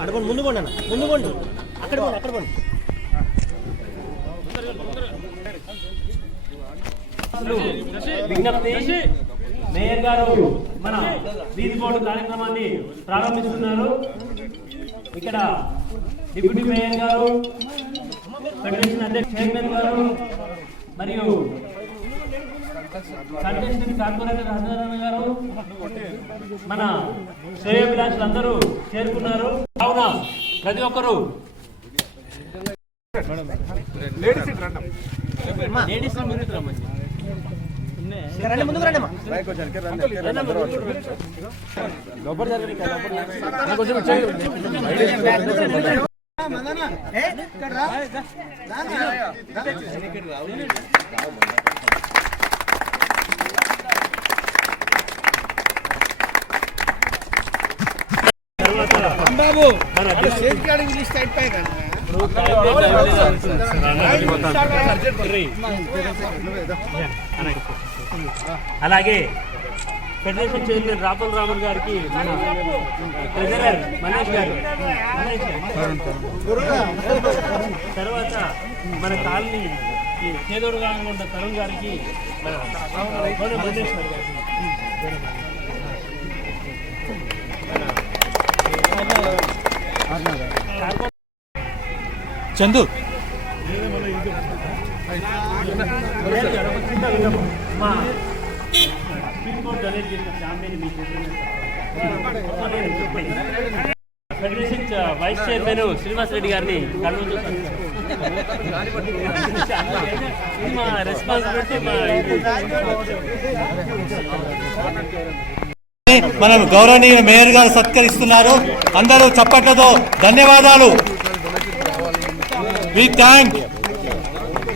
అడపండి ముందు కొండి అన్న. ముందు కొండి అక్కడ పోండి అక్కడ పోండి. విజ్ఞప్తి మేయర్ గారు మన వీధి బోర్డు కార్యక్రమాన్ని ప్రారంభిస్తున్నారు. ఇక్కడ డిప్యూటీ మేయర్ గారు ఫెడరేషన్ అధ్యక్ష చైర్మన్ గారు మరియు కంటెస్టెంట్ కార్పొరేటర్ రాజారాయణ గారు మన శ్రేయోభిలాషులు అందరూ చేరుకున్నారు. కావున ప్రతి ఒక్కరూ లేడీస్ ముందుకు రండి ముందుకు రండి. అమ్మా అలాగే ఫెడరేషన్ చైర్మన్ రాపల్ రామన్ గారికి మన ట్రెజరర్ మనీష్ గారు. తర్వాత మన కాలనీ చేదోడుగా ఉన్న తరుణ్ గారికి మన Kona Manish Chandu. Federation vice chairman Srinivas Reddy గారిని కళ్ళు మా రెస్పాన్సిబిలిటీ మా. మనం గౌరవనీయ మేయర్ గారు సత్కరిస్తున్నారు. అందరూ చప్పట్లతో ధన్యవాదాలు. వి థ్యాంక్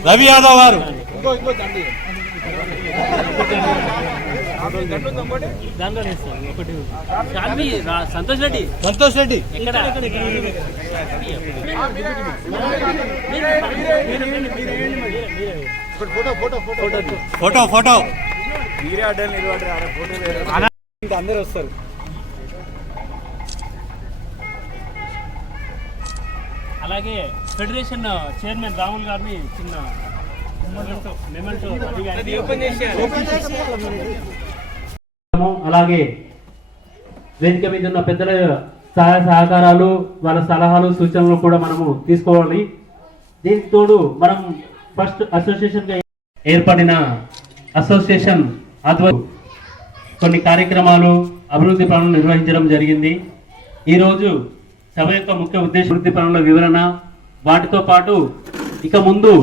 రవి యాదవ్ గారు. సంతోష్ రెడ్డి. సంతోష్ రెడ్డి ఎక్కడ ఫోటో ఫోటో అలాగే ఫెడరేషన్ చైర్మన్ రాహుల్ గారిని చిన్న అలాగే వేదిక మీద ఉన్న పెద్దల సహాయ సహకారాలు వాళ్ళ సలహాలు సూచనలు కూడా మనము తీసుకోవాలి. దీనికి తోడు మనం ఫస్ట్ అసోసియేషన్ ఏర్పడిన అసోసియేషన్ ఆధ్వర్యం కొన్ని కార్యక్రమాలు అభివృద్ధి పనులు నిర్వహించడం జరిగింది. ఈరోజు సభ యొక్క ముఖ్య ఉద్దేశం వృద్ధి పనుల వివరణ వాటితో పాటు ఇక ముందు